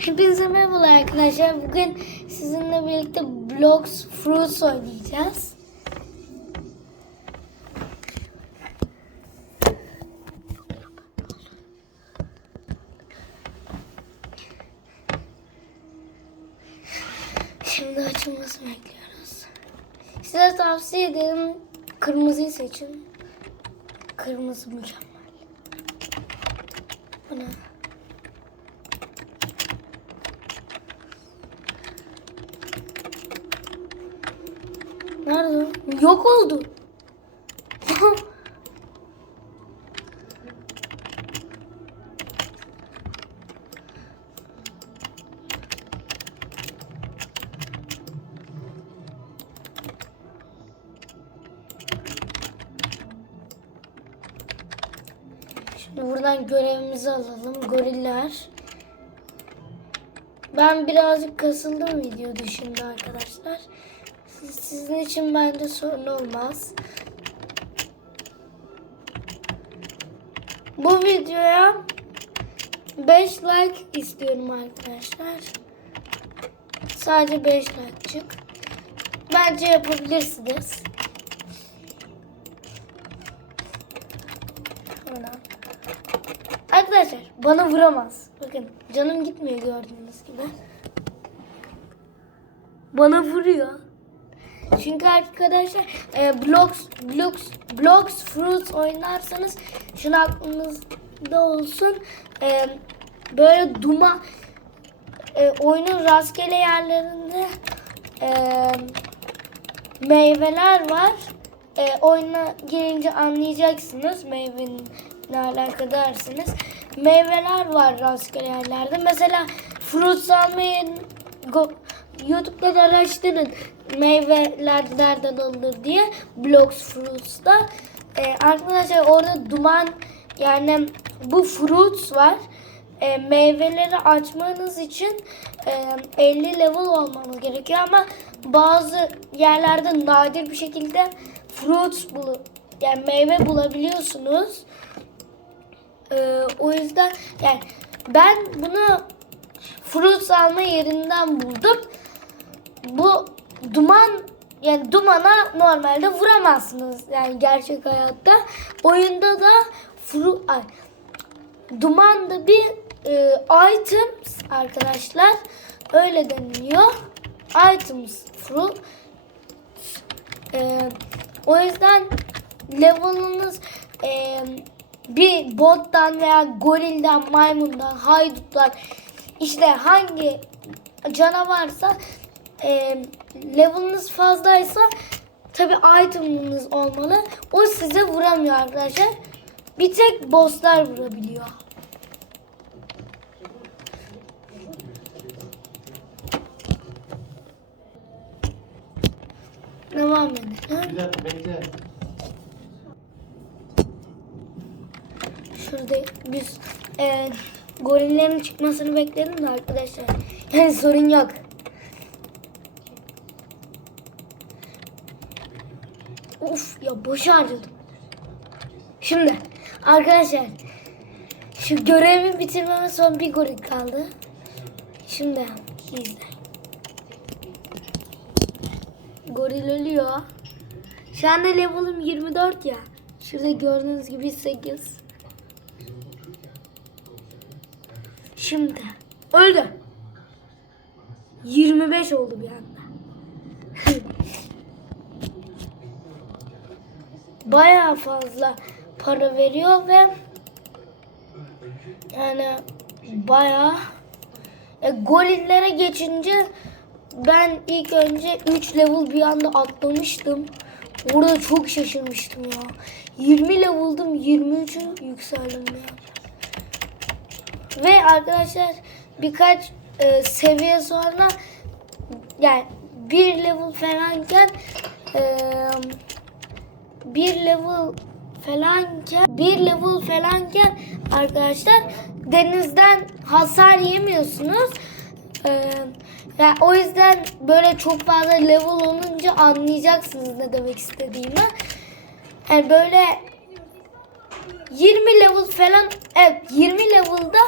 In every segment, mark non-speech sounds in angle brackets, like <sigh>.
Hepinize merhabalar arkadaşlar. Bugün sizinle birlikte Blocks Fruits oynayacağız. Şimdi açılmasını bekliyoruz. Size tavsiye ederim kırmızıyı seçin. Kırmızı mükemmel. Bu ne? Nerede? Yok oldu. Şimdi buradan görevimizi alalım. Goriller. Ben birazcık kasıldım video dışında arkadaşlar. Siz- Sizin için bence sorun olmaz. Bu videoya 5 like istiyorum arkadaşlar. Sadece 5 like çık. Bence yapabilirsiniz. Arkadaşlar bana vuramaz. Bakın canım gitmiyor gördüğünüz gibi. Bana vuruyor. Çünkü arkadaşlar e, Blocks, Blocks, Blocks Fruits oynarsanız şunu aklınızda olsun. E, böyle duma e, oyunun rastgele yerlerinde e, meyveler var. E, oyuna girince anlayacaksınız meyvenin ne alaka dersiniz. Meyveler var rastgele yerlerde. Mesela fruits almayı YouTube'da da araştırın meyveler nereden alınır diye Blocks Fruits'ta. E, arkadaşlar orada duman yani bu fruits var. E, meyveleri açmanız için e, 50 level olmanız gerekiyor ama bazı yerlerde nadir bir şekilde fruits bulu yani meyve bulabiliyorsunuz. E, o yüzden yani ben bunu fruits alma yerinden buldum. Bu duman yani dumana normalde vuramazsınız yani gerçek hayatta. Oyunda da fru ay, duman da bir e, items arkadaşlar. Öyle deniliyor. Items fruit. E, o yüzden level'ınız e, bir bottan veya gorilden, maymundan, hayduttan işte hangi canavarsa e, level'ınız fazlaysa tabi item'ınız olmalı. O size vuramıyor arkadaşlar. Bir tek bosslar vurabiliyor. Devam edin. Bir dakika bekle. Şurada biz e, gorillerin çıkmasını bekledim de arkadaşlar. Yani sorun yok. Uf ya boş harcadım. Şimdi arkadaşlar şu görevi bitirmeme son bir goril kaldı. Şimdi izle. Goril ölüyor. Şu anda level'ım 24 ya. Şurada gördüğünüz gibi 8. Şimdi öldü. 25 oldu bir anda. Bayağı fazla para veriyor ve yani bayağı e, gorillere geçince ben ilk önce 3 level bir anda atlamıştım. Orada çok şaşırmıştım ya. 20 level'dım 23'ü yükseldim ya. Ve arkadaşlar birkaç e, seviye sonra yani bir level falanken e, bir level falanken bir level falanken arkadaşlar denizden hasar yemiyorsunuz. E, yani o yüzden böyle çok fazla level olunca anlayacaksınız ne demek istediğimi. Yani böyle 20 level falan evet 20 level'da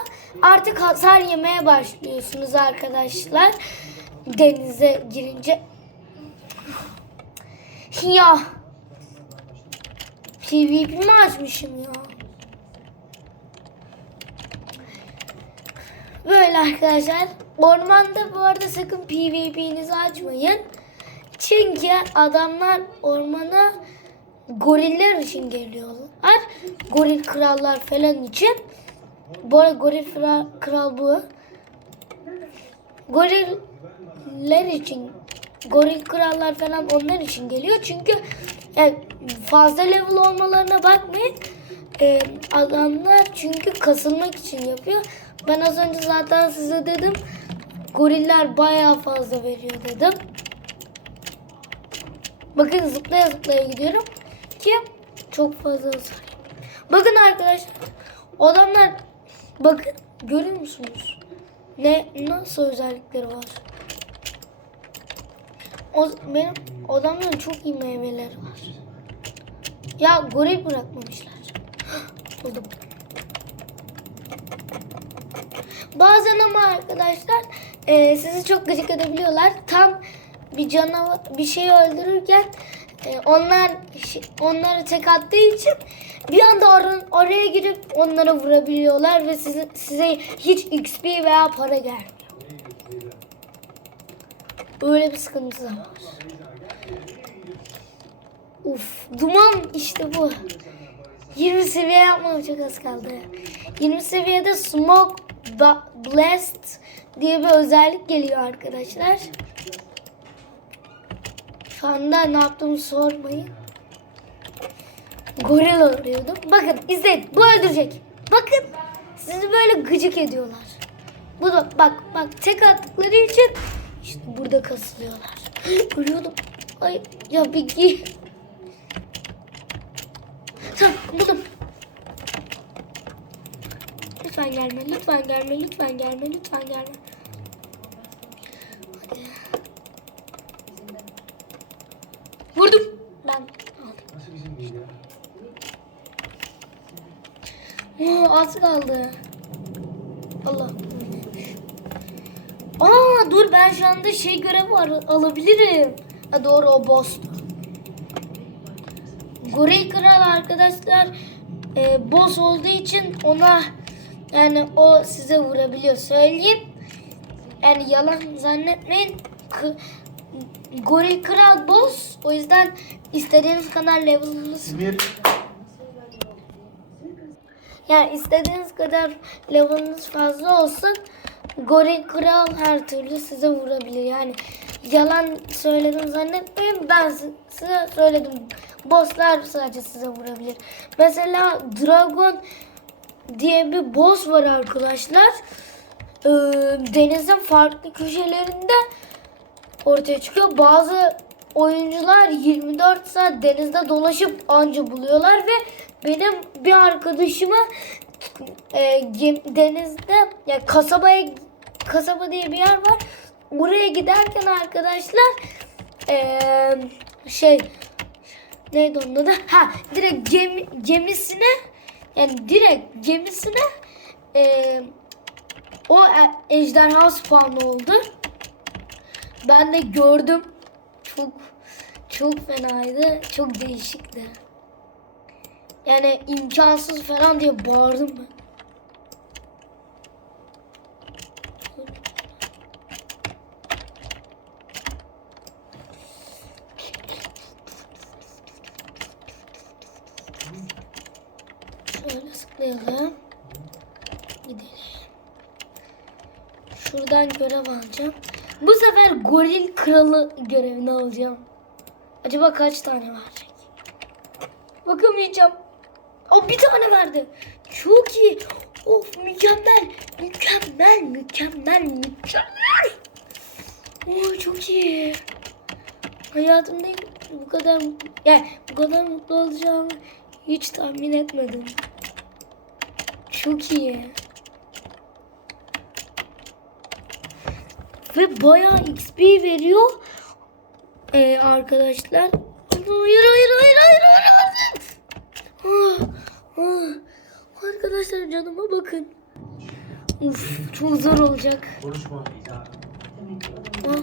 artık hasar yemeye başlıyorsunuz arkadaşlar. Denize girince. Ya. PvP mi açmışım ya? Böyle arkadaşlar. Ormanda bu arada sakın PvP'nizi açmayın. Çünkü adamlar ormana goriller için geliyorlar. Goril krallar falan için. Bu arada goril kral, bu. Goriller için goril krallar falan onlar için geliyor. Çünkü yani fazla level olmalarına bakmayın. Ee, adamlar çünkü kasılmak için yapıyor. Ben az önce zaten size dedim. Goriller bayağı fazla veriyor dedim. Bakın zıplaya zıplaya gidiyorum ki çok fazla hasar. Bakın arkadaşlar adamlar bakın görüyor musunuz? Ne nasıl özellikleri var? O, benim adamların çok iyi meyveleri var. Ya goril bırakmamışlar. <gasps> Buldum. Bazen ama arkadaşlar e, sizi çok gıcık edebiliyorlar. Tam bir canavar bir şey öldürürken e, onlar onları tek attığı için bir anda or- oraya girip onlara vurabiliyorlar ve size, size hiç XP veya para gelmiyor. Öyle bir sıkıntı da var. Uf, duman işte bu. 20 seviye yapmadım çok az kaldı. 20 seviyede Smoke Blast diye bir özellik geliyor arkadaşlar. Şu anda ne yaptığımı sormayın. Goril arıyordum. Bakın izleyin. Bu öldürecek. Bakın. Sizi böyle gıcık ediyorlar. Bu da bak bak tek attıkları için işte burada kasılıyorlar. <gasps> Ölüyordum. Ay ya bir. Tamam buldum. Lütfen gelme, lütfen gelme, lütfen gelme, lütfen gelme. Hadi. Vurdum. Ben aldım. Oo, az kaldı. Allah. Aa dur ben şu anda şey görevi var alabilirim. Ha doğru o boss. Goril Kral arkadaşlar e, boss olduğu için ona yani o size vurabiliyor söyleyeyim. Yani yalan zannetmeyin. K- Goril Kral boss. O yüzden istediğiniz kadar level'ınız yani istediğiniz kadar level'ınız fazla olsun. Goril Kral her türlü size vurabilir. Yani yalan söyledim zannetmeyin. Ben si- size söyledim. Bosslar sadece size vurabilir. Mesela Dragon diye bir boss var arkadaşlar. Ee, denizin farklı köşelerinde ortaya çıkıyor. Bazı oyuncular 24 saat denizde dolaşıp anca buluyorlar ve benim bir arkadaşıma e, denizde ya kasabaya kasaba diye bir yer var. Oraya giderken arkadaşlar e, şey neydi onun adı? Ha direkt gemi, gemisine yani direkt gemisine e, o e- ejderha spawn oldu. Ben de gördüm. Çok çok fenaydı. Çok değişikti. Yani imkansız falan diye bağırdım ben. Şöyle sıklayalım. Gidelim. Şuradan görev alacağım. Bu sefer goril kralı görevini alacağım. Acaba kaç tane verecek? Bakamayacağım. O bir tane verdi. Çok iyi. Of mükemmel. Mükemmel, mükemmel, mükemmel. Oo çok iyi. Hayatımda bu kadar yani bu kadar mutlu olacağımı hiç tahmin etmedim. Çok iyi. Ve bayağı XP veriyor. Ee, arkadaşlar. Hayır hayır hayır hayır hayır. hayır. Ah, Ah, arkadaşlar canıma bakın. Uf çok zor olacak. Konuşma. Ah,